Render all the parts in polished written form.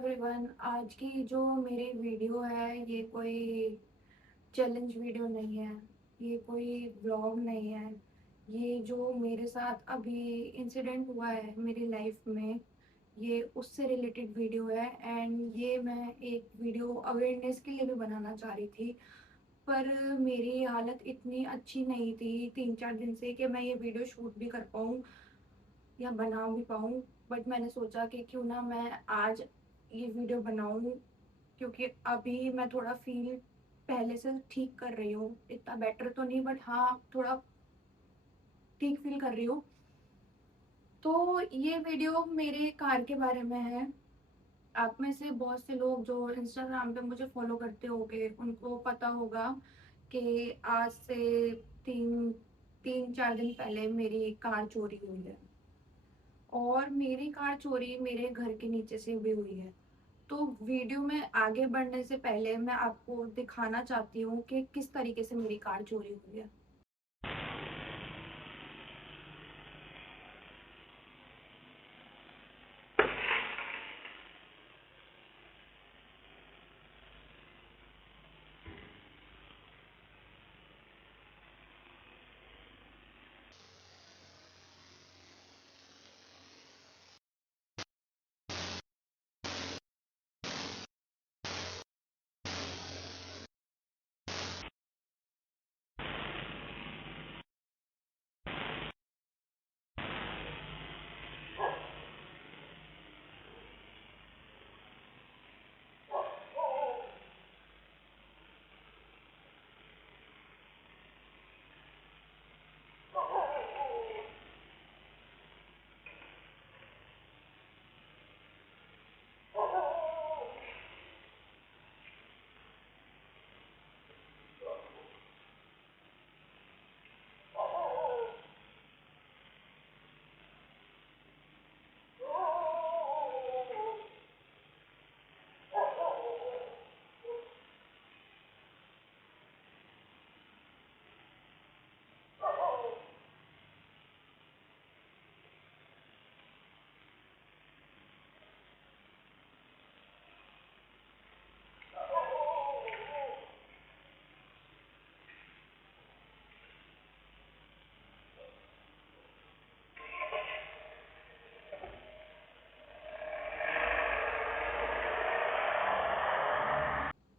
Everyone, आज की जो मेरी वीडियो है ये कोई चैलेंज वीडियो नहीं है। ये कोई व्लॉग नहीं है। ये जो मेरे साथ अभी इंसिडेंट हुआ है मेरी लाइफ में, ये उससे रिलेटेड वीडियो है। एंड ये मैं एक वीडियो अवेयरनेस के लिए भी बनाना चाह रही थी, पर मेरी हालत इतनी अच्छी नहीं थी 3-4 दिन से कि मैं ये वीडियो शूट भी कर पाऊँ या बना भी पाऊँ। बट मैंने सोचा कि क्यों ना मैं आज ये वीडियो बनाऊँ, क्योंकि अभी मैं थोड़ा फील पहले से ठीक कर रही हूँ। इतना बेटर तो नहीं, बट हाँ, थोड़ा ठीक फील कर रही हूँ। तो ये वीडियो मेरे कार के बारे में है। आप में से बहुत से लोग जो इंस्टाग्राम पे मुझे फॉलो करते होंगे उनको पता होगा कि आज से तीन 3-4 दिन पहले मेरी कार चोरी हुई है। और मेरी कार चोरी मेरे घर के नीचे से भी हुई है। तो वीडियो में आगे बढ़ने से पहले मैं आपको दिखाना चाहती हूँ कि किस तरीके से मेरी कार चोरी हुई है।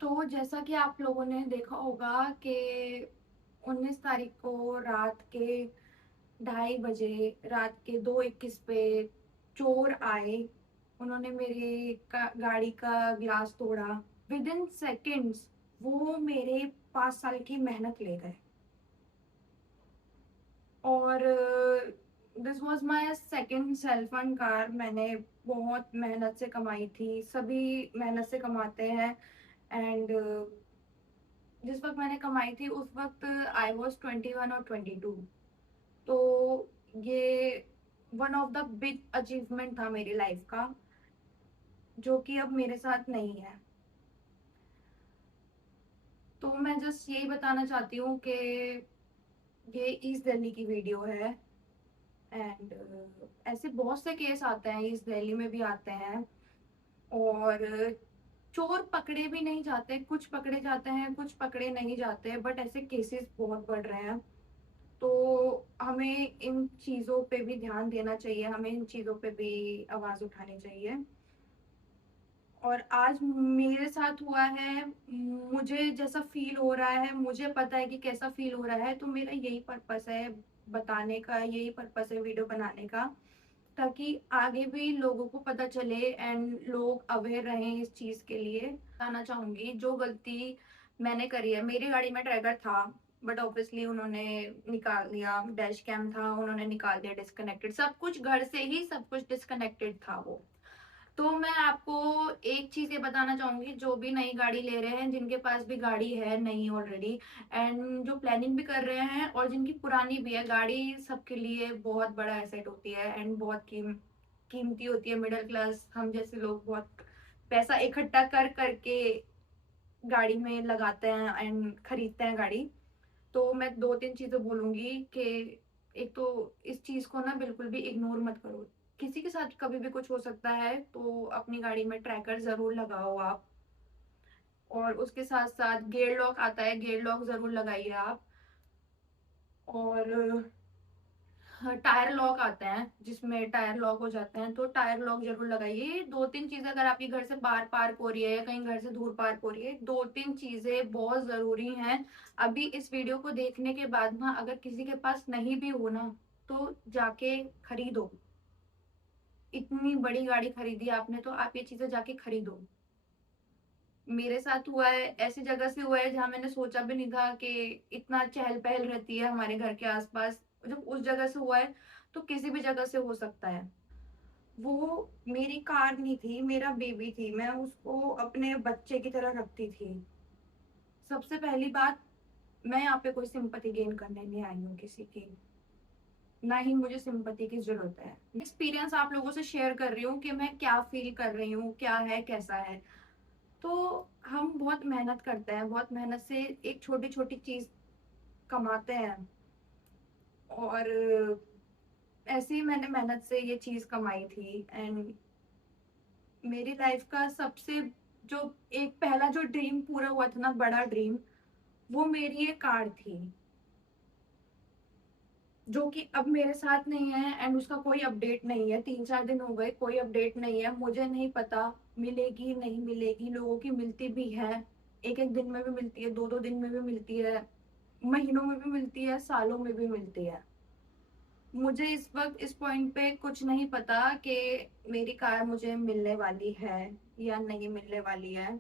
तो जैसा कि आप लोगों ने देखा होगा कि 19 तारीख को रात के 2:30 बजे, रात के 2:21 पे चोर आए। उन्होंने मेरी गाड़ी का ग्लास तोड़ा। विद इन सेकेंड्स वो मेरे 5 साल की मेहनत ले गए। और this was my second self fund car. मैंने बहुत मेहनत से कमाई थी, सभी मेहनत से कमाते हैं। एंड जिस वक्त मैंने कमाई थी उस वक्त आई वॉज 21 और 22। तो ये one of the big achievement था मेरी लाइफ का, जो कि अब मेरे साथ नहीं है। तो मैं जस्ट यही बताना चाहती हूँ कि ये ईस्ट दिल्ली की वीडियो है। एंड ऐसे बहुत से केस आते हैं, ईस्ट दिल्ली में भी आते हैं। और चोर पकड़े भी नहीं जाते, कुछ पकड़े जाते हैं, कुछ पकड़े नहीं जाते, बट ऐसे केसेस बहुत बढ़ रहे हैं। तो हमें इन चीज़ों पे भी ध्यान देना चाहिए, हमें इन चीज़ों पे भी आवाज़ उठानी चाहिए। और आज मेरे साथ हुआ है, मुझे जैसा फील हो रहा है, मुझे पता है कि कैसा फील हो रहा है। तो मेरा यही पर्पस है बताने का, यही पर्पस है वीडियो बनाने का, ताकि आगे भी लोगों को पता चले एंड लोग अवेयर रहें इस चीज़ के लिए। बताना चाहूँगी जो गलती मैंने करी है। मेरी गाड़ी में ट्रैकर था, बट ऑब्वियसली उन्होंने निकाल दिया। डैश कैम था, उन्होंने निकाल दिया डिस्कनेक्टेड। सब कुछ घर से ही सब कुछ डिस्कनेक्टेड था वो। तो मैं आपको एक चीज़ ये बताना चाहूँगी, जो भी नई गाड़ी ले रहे हैं, जिनके पास भी गाड़ी है नई ऑलरेडी, एंड जो प्लानिंग भी कर रहे हैं, और जिनकी पुरानी भी है गाड़ी, सबके लिए बहुत बड़ा एसेट होती है एंड बहुत कीमती होती है। मिडिल क्लास हम जैसे लोग बहुत पैसा इकट्ठा कर करके गाड़ी में लगाते हैं एंड खरीदते हैं गाड़ी। तो मैं 2-3 चीज़ें बोलूँगी कि एक तो इस चीज़ को ना बिल्कुल भी इग्नोर मत करो किसी के साथ कभी भी कुछ हो सकता है, तो अपनी गाड़ी में ट्रैकर ज़रूर लगाओ आप। और उसके साथ-साथ गियर लॉक आता है, गियर लॉक ज़रूर लगाइए आप। और हाँ, टायर लॉक आते हैं, जिसमें टायर लॉक हो जाते हैं, तो टायर लॉक ज़रूर लगाइए। ये 2-3 चीज़ें, अगर आपके घर से बाहर पार्क हो रही है या कहीं घर से दूर पार्क हो रही है, 2-3 चीज़ें बहुत ज़रूरी हैं। अभी इस वीडियो को देखने के बाद ना, अगर किसी के पास नहीं भी हो ना, तो जाके खरीदो। इतनी बड़ी गाड़ी खरीदी आपने, तो आप ये चीज़ें जाके खरीदो। मेरे साथ हुआ है, ऐसी जगह से हुआ है जहाँ मैंने सोचा भी नहीं था कि इतना चहल-पहल रहती है हमारे घर के आस-पास। जब उस जगह से हुआ है, तो किसी भी जगह से हो सकता है। वो मेरी कार नहीं थी, मेरा बेबी थी। मैं उसको अपने बच्चे की तरह रखती थी। सबसे पहली बात, मैं यहाँ पे कोई सिंपैथी गेन करने नहीं आई हूँ किसी की। ना ही मुझे सिंपैथी की ज़रूरत है। एक्सपीरियंस आप लोगों से शेयर कर रही हूँ कि मैं क्या फ़ील कर रही हूँ, क्या है, कैसा है। तो हम बहुत मेहनत करते हैं, बहुत मेहनत से एक छोटी-छोटी चीज़ कमाते हैं। और ऐसे ही मैंने मेहनत से ये चीज़ कमाई थी। एंड मेरी लाइफ का सबसे जो एक पहला जो ड्रीम पूरा हुआ था ना, बड़ा ड्रीम, वो मेरी एक कार थी, जो कि अब मेरे साथ नहीं है। एंड उसका कोई अपडेट नहीं है। 3-4 दिन हो गए, कोई अपडेट नहीं है। मुझे नहीं पता मिलेगी नहीं मिलेगी। लोगों की मिलती भी है, एक एक दिन में भी मिलती है, 2-2 दिन में भी मिलती है, महीनों में भी मिलती है, सालों में भी मिलती है। मुझे इस वक्त इस पॉइंट पे कुछ नहीं पता कि मेरी कार मुझे मिलने वाली है या नहीं मिलने वाली है।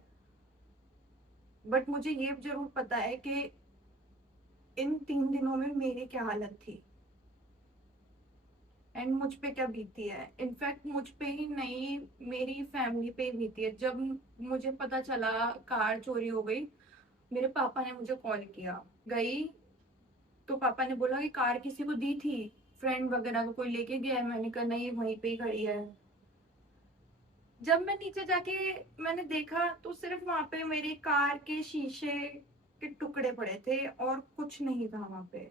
बट मुझे ये जरूर पता है कि इन 3 दिनों में मेरी क्या हालत थी एंड मुझ पे क्या बीती है। इनफैक्ट मुझ पे ही नहीं, मेरी फैमिली पे ही बीती है। जब मुझे पता चला कार चोरी हो गई, मेरे पापा ने मुझे कॉल किया। गई तो पापा ने बोला कि कार किसी को दी थी, फ्रेंड वगैरह को कोई लेके गया है। मैंने कहा नहीं, वहीं पे ही खड़ी है। जब मैं नीचे जाके मैंने देखा, तो सिर्फ वहां पे मेरी कार के शीशे के टुकड़े पड़े थे और कुछ नहीं था वहां पे।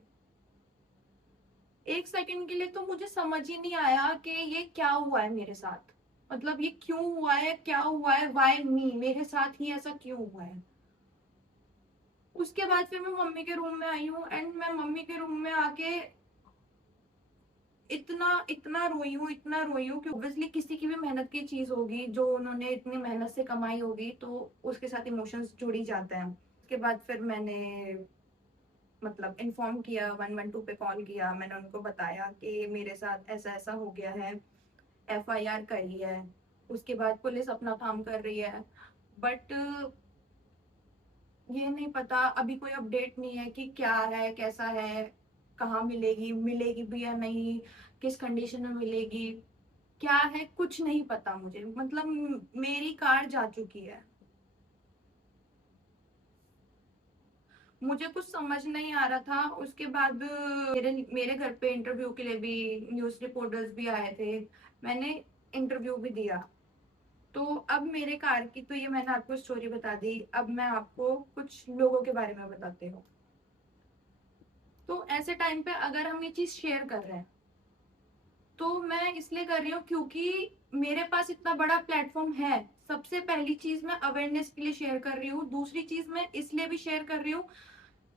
एक सेकंड के लिए तो मुझे समझ ही नहीं आया कि ये क्या हुआ है मेरे साथ। मतलब ये क्यों हुआ है, क्या हुआ है, वाई मी, मेरे साथ ही ऐसा क्यों हुआ है। उसके बाद फिर मैं मम्मी के रूम में आई हूँ। एंड मैं मम्मी के रूम में आके इतना इतना रोई हूँ, इतना रोई हूँ कि ऑब्वियसली किसी की भी मेहनत की चीज होगी, जो उन्होंने इतनी मेहनत से कमाई होगी, तो उसके साथ इमोशंस जुड़ ही जाते हैं। उसके बाद फिर मैंने मतलब इन्फॉर्म किया, 112 पे कॉल किया। मैंने उनको बताया कि मेरे साथ ऐसा ऐसा हो गया है, एफआईआर करी है। उसके बाद पुलिस अपना काम कर रही है। बट ये नहीं पता, अभी कोई अपडेट नहीं है कि क्या है, कैसा है, कहाँ मिलेगी, मिलेगी भी या नहीं, किस कंडीशन में मिलेगी, क्या है, कुछ नहीं पता मुझे। मतलब मेरी कार जा चुकी है। मुझे कुछ समझ नहीं आ रहा था। उसके बाद मेरे मेरे घर पे इंटरव्यू के लिए भी न्यूज़ रिपोर्टर्स भी आए थे। मैंने इंटरव्यू भी दिया। तो अब मेरे कार की तो ये मैंने आपको स्टोरी बता दी। अब मैं आपको कुछ लोगों के बारे में बताती हूँ। तो ऐसे टाइम पे अगर हम ये चीज़ शेयर कर रहे हैं, तो मैं इसलिए कर रही हूँ क्योंकि मेरे पास इतना बड़ा प्लेटफॉर्म है। सबसे पहली चीज मैं अवेयरनेस के लिए शेयर कर रही हूँ। दूसरी चीज मैं इसलिए भी शेयर कर रही हूँ,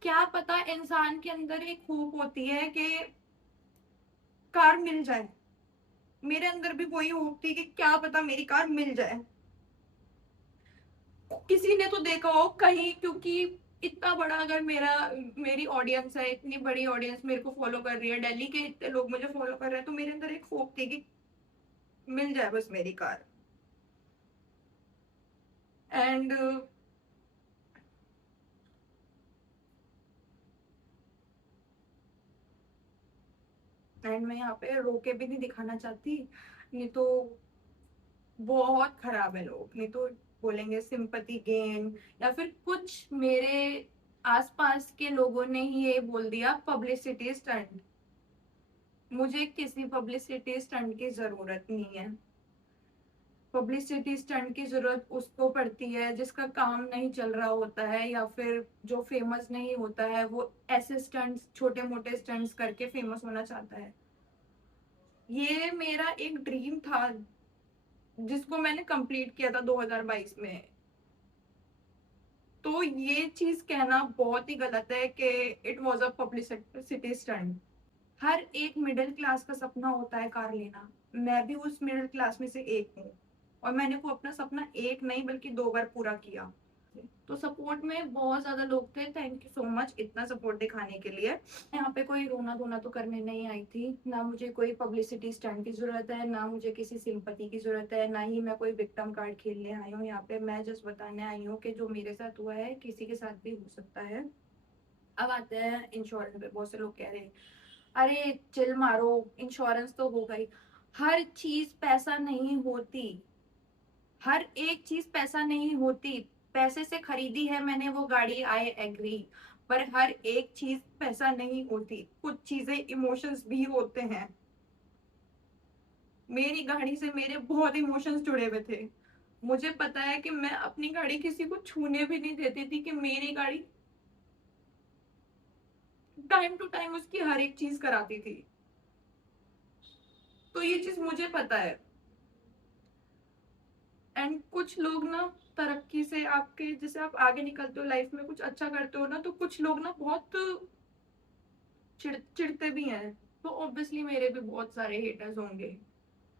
क्या पता इंसान के अंदर एक होप होती है कि कार मिल जाए। मेरे अंदर भी वही होप थी कि क्या पता मेरी कार मिल जाए। किसी ने तो देखा हो कहीं, क्योंकि इतना बड़ा अगर मेरी ऑडियंस है, इतनी बड़ी ऑडियंस मेरे को फॉलो कर रही है, दिल्ली के इतने लोग मुझे फॉलो कर रहे हैं, तो मेरे अंदर एक होप थी कि मिल जाए बस मेरी कार। एंड मैं यहाँ पे रो के भी नहीं दिखाना चाहती, नहीं तो बहुत खराब है लोग, नहीं तो बोलेंगे सिंपैथी गेन, या फिर कुछ मेरे आसपास के लोगों ने ही ये बोल दिया पब्लिसिटी स्टंट। मुझे किसी पब्लिसिटी स्टंट की जरूरत नहीं है। पब्लिसिटी स्टंट की जरूरत उसको पड़ती है जिसका काम नहीं चल रहा होता है, या फिर जो फेमस नहीं होता है, वो ऐसे स्टंट्स, छोटे मोटे स्टंट्स करके फेमस होना चाहता है। ये मेरा एक ड्रीम था जिसको मैंने कंप्लीट किया था 2022 में। तो ये चीज कहना बहुत ही गलत है कि it was a publicity stunt. हर एक मिडिल क्लास का सपना होता है कार लेना। मैं भी उस मिडिल क्लास में से एक हूँ, और मैंने वो अपना सपना एक नहीं बल्कि 2 बार पूरा किया। तो सपोर्ट में बहुत ज्यादा लोग थे, थैंक यू सो मच इतना सपोर्ट दिखाने के लिए। यहाँ पे कोई रोना धोना तो करने नहीं आई थी, ना मुझे कोई पब्लिसिटी स्टंट की जरूरत है, ना मुझे किसी सिंपैथी की जरूरत है, ना ही मैं कोई विक्टिम कार्ड खेलने आई हूँ यहाँ पे। मैं जस्ट बताने आई हूँ कि जो मेरे साथ हुआ है किसी के साथ भी हो सकता है। अब आते हैं इंश्योरेंस पे। बहुत से लोग कह रहे हैं अरे चिल मारो, इंश्योरेंस तो हो गई। हर चीज पैसा नहीं होती, हर एक चीज पैसा नहीं होती। पैसे से खरीदी है मैंने वो गाड़ी, आई एग्री, पर हर एक चीज पैसा नहीं होती। कुछ चीजें इमोशंस भी होते हैं। मेरी गाड़ी से मेरे बहुत इमोशंस जुड़े हुए थे। मुझे पता है कि मैं अपनी गाड़ी किसी को छूने भी नहीं देती थी, कि मेरी गाड़ी टाइम टू टाइम उसकी हर एक चीज कराती थी। तो ये चीज मुझे पता है। एंड कुछ लोग ना तरक्की से, आपके जैसे आप आगे निकलते हो लाइफ में, कुछ अच्छा करते हो ना, तो कुछ लोग ना बहुत चिढ़ते भी हैं। तो ऑब्वियसली मेरे भी बहुत सारे हेटर्स होंगे।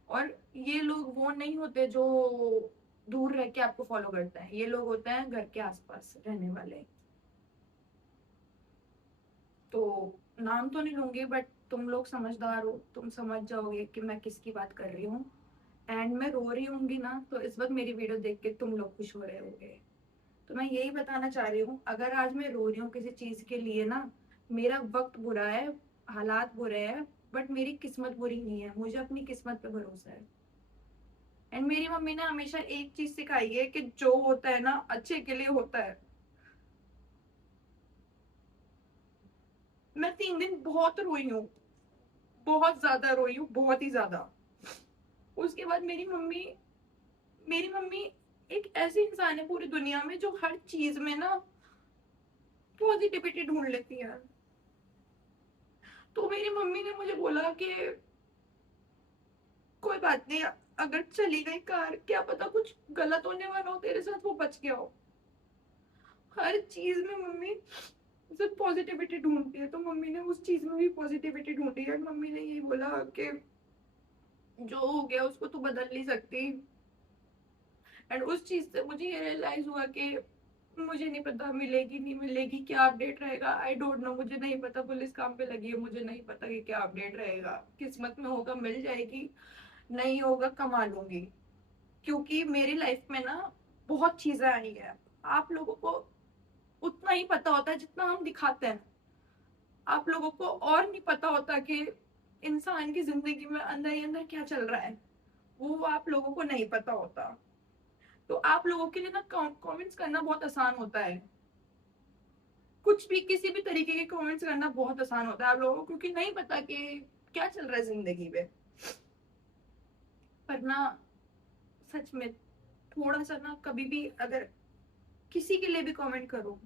और ये लोग वो नहीं होते जो दूर रह के आपको फॉलो करते हैं, ये लोग होते हैं घर के आसपास रहने वाले। तो नाम तो नहीं लूंगी, बट तुम लोग समझदार हो, तुम समझ जाओगे कि मैं किसकी बात कर रही हूँ। एंड मैं रो रही होंगी ना, तो इस वक्त मेरी वीडियो देख के तुम लोग खुश हो रहे होंगे। तो मैं यही बताना चाह रही हूँ, अगर आज मैं रो रही हूँ किसी चीज के लिए ना, मेरा वक्त बुरा है, हालात बुरे हैं, बट मेरी किस्मत बुरी नहीं है, मुझे अपनी किस्मत पे भरोसा है। एंड मेरी मम्मी ने हमेशा एक चीज सिखाई है कि जो होता है ना अच्छे के लिए होता है। मैं 3 दिन बहुत रोई हूँ, बहुत ज्यादा रोई हूँ, बहुत ही ज्यादा। उसके बाद मेरी मम्मी एक ऐसी इंसान है पूरी दुनिया में जो हर चीज में ना पॉजिटिविटी ढूंढ लेती है। तो मेरी मम्मी ने मुझे बोला कि कोई बात नहीं, अगर चली गई कार, क्या पता कुछ गलत होने वाला हो तेरे साथ, वो बच गया हो। हर चीज में मम्मी सिर्फ पॉजिटिविटी ढूंढती है, तो मम्मी ने उस चीज में भी पॉजिटिविटी ढूंढी है। मम्मी ने यही बोला कि जो हो गया उसको तू बदल नहीं सकती। एंड उस चीज से मुझे ये रियलाइज हुआ कि मुझे नहीं पता मिलेगी नहीं मिलेगी, क्या अपडेट रहेगा, आई डोंट नो। मुझे नहीं पता, पुलिस काम पे लगी है, मुझे नहीं पता कि क्या अपडेट रहेगा। किस्मत में होगा मिल जाएगी, नहीं होगा कमा लूंगी। क्योंकि मेरी लाइफ में ना बहुत चीजें आई है, आप लोगों को उतना ही पता होता है जितना हम दिखाते हैं। आप लोगों को और नहीं पता होता कि इंसान की जिंदगी में अंदर ही अंदर क्या चल रहा है, वो आप लोगों को नहीं पता होता। तो आप लोगों के लिए ना कमेंट्स करना बहुत आसान होता है। कुछ भी किसी भी तरीके के कमेंट्स करना बहुत आसान होता है आप लोगों को, क्योंकि नहीं पता कि क्या चल रहा है जिंदगी में। पर ना सच में थोड़ा सा ना, कभी भी अगर किसी के लिए भी कमेंट करो,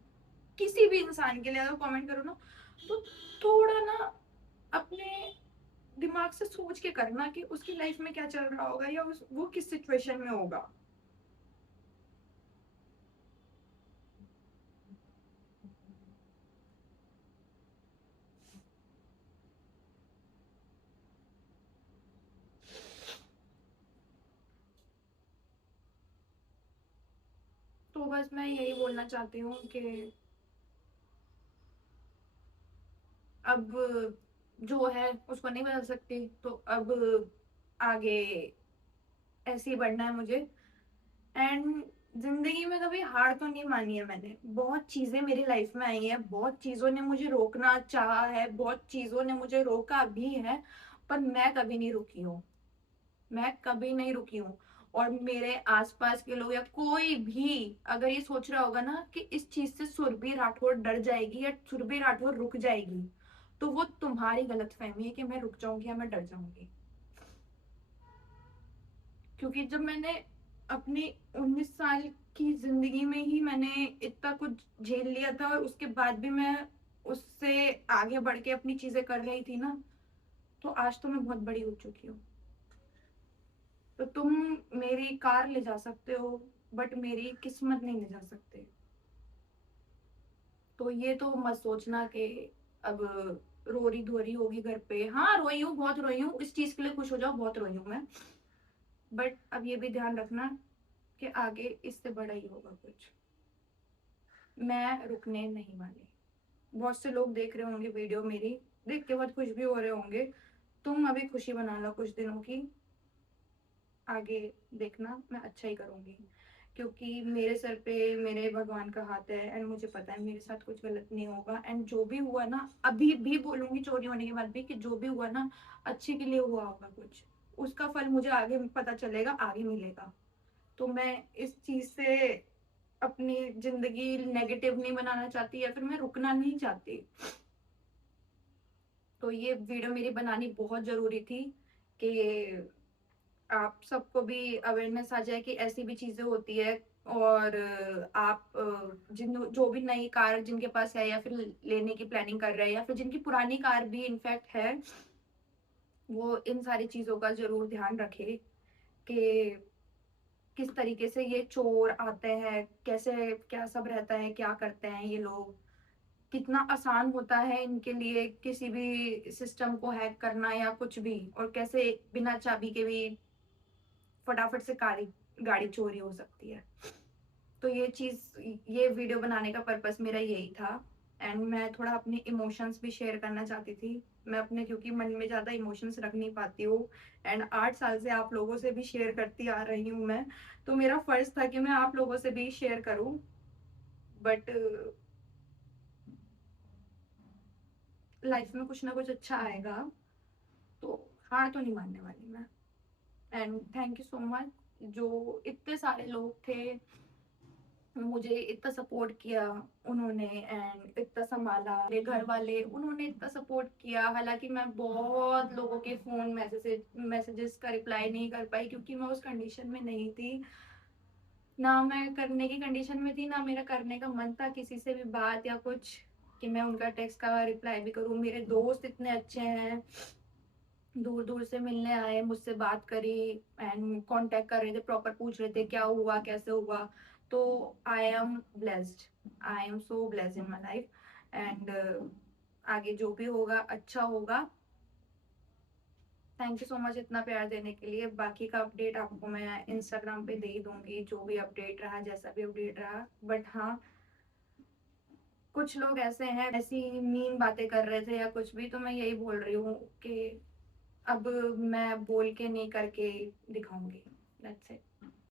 किसी भी इंसान के लिए अगर कमेंट करो ना, तो थोड़ा ना अपने दिमाग से सोच के करना कि उसकी लाइफ में क्या चल रहा होगा, या वो किस सिचुएशन में होगा। तो बस मैं यही बोलना चाहती हूँ कि अब जो है उसको नहीं बदल सकती, तो अब आगे ऐसे ही बढ़ना है मुझे। एंड जिंदगी में कभी हार तो नहीं मानी है मैंने। बहुत चीजें मेरी लाइफ में आई है, बहुत चीजों ने मुझे रोकना चाहा है, बहुत चीजों ने मुझे रोका भी है, पर मैं कभी नहीं रुकी हूँ। मैं कभी नहीं रुकी हूँ। और मेरे आसपास के लोग या कोई भी अगर ये सोच रहा होगा ना कि इस चीज से सुरभि राठौर डर जाएगी या सुरभि राठौर रुक जाएगी, तो वो तुम्हारी गलतफहमी है कि मैं रुक जाऊंगी या मैं डर जाऊंगी। क्योंकि जब मैंने अपनी 19 साल की जिंदगी में ही मैंने इतना कुछ झेल लिया था, और उसके बाद भी मैं उससे आगे बढ़ के अपनी चीजें कर रही थी ना, तो आज तो मैं बहुत बड़ी हो चुकी हूँ। तो तुम मेरी कार ले जा सकते हो, बट मेरी किस्मत नहीं ले जा सकते। तो ये तो मत सोचना कि अब रोरी धोरी होगी घर पे। हाँ, रोई हूँ, बहुत रोई हूँ, इस चीज के लिए खुश हो जाओ, बहुत रोई हूँ मैं। बट अब ये भी ध्यान रखना कि आगे इससे बड़ा ही होगा कुछ। मैं रुकने नहीं वाली। बहुत से लोग देख रहे होंगे वीडियो मेरी, देख के बहुत खुश भी हो रहे होंगे। तुम अभी खुशी बना लो कुछ दिनों की, आगे देखना मैं अच्छा ही करूंगी। क्योंकि मेरे सर पे मेरे भगवान का हाथ है, एंड मुझे पता है मेरे साथ कुछ गलत नहीं होगा। एंड जो भी हुआ ना, अभी भी बोलूंगी चोरी होने के बाद भी, कि जो भी हुआ ना अच्छे के लिए हुआ होगा कुछ। उसका फल मुझे आगे पता चलेगा, आगे मिलेगा। तो मैं इस चीज से अपनी जिंदगी नेगेटिव नहीं बनाना चाहती, या फिर मैं रुकना नहीं चाहती। तो ये वीडियो मेरी बनानी बहुत जरूरी थी कि आप सबको भी अवेयरनेस आ जाए कि ऐसी भी चीजें होती है। और आप जिन जो भी नई कार जिनके पास है, या फिर लेने की प्लानिंग कर रहे हैं, या फिर जिनकी पुरानी कार भी इनफैक्ट है, वो इन सारी चीजों का जरूर ध्यान रखे कि किस तरीके से ये चोर आते हैं, कैसे क्या सब रहता है, क्या करते हैं ये लोग, कितना आसान होता है इनके लिए किसी भी सिस्टम को हैक करना या कुछ भी, और कैसे बिना चाबी के भी फटाफट से गाड़ी चोरी हो सकती है। तो ये चीज, ये वीडियो बनाने का पर्पस मेरा यही था। एंड मैं थोड़ा अपने इमोशंस भी शेयर करना चाहती थी। मैं अपने, क्योंकि मन में ज्यादा इमोशंस रख नहीं पाती हूँ, एंड 8 साल से आप लोगों से भी शेयर करती आ रही हूँ मैं। तो मेरा फर्ज था कि मैं आप लोगों से भी शेयर करूँ। बट लाइफ में कुछ ना कुछ अच्छा आएगा, तो हार तो नहीं मानने वाली मैं। And thank you so much, जो इतने सारे लोग थे, मुझे इतना सपोर्ट किया उन्होंने, एंड इतना संभाला। मेरे घर वाले, उन्होंने इतना सपोर्ट किया। हालांकि मैं बहुत लोगों के फोन मैसेजेस का रिप्लाई नहीं कर पाई, क्योंकि मैं उस कंडीशन में नहीं थी। ना मैं करने की कंडीशन में थी, ना मेरा करने का मन था किसी से भी बात या कुछ, कि मैं उनका टेक्स्ट का रिप्लाई भी करूँ। मेरे दोस्त इतने अच्छे हैं, दूर दूर से मिलने आए, मुझसे बात करी, एंड कांटेक्ट कर रहे थे, प्रॉपर पूछ रहे थे क्या हुआ, कैसे हुआ। तो I am blessed, I am so blessed in my life. And आगे जो भी होगा अच्छा होगा। थैंक यू सो मच इतना प्यार देने के लिए। बाकी का अपडेट आपको मैं इंस्टाग्राम पे दे ही दूंगी, जो भी अपडेट रहा, जैसा भी अपडेट रहा। बट हाँ, कुछ लोग ऐसे हैं, ऐसी मीन बातें कर रहे थे या कुछ भी, तो मैं यही बोल रही हूँ कि अब मैं बोल के नहीं, करके दिखाऊंगी। That's it.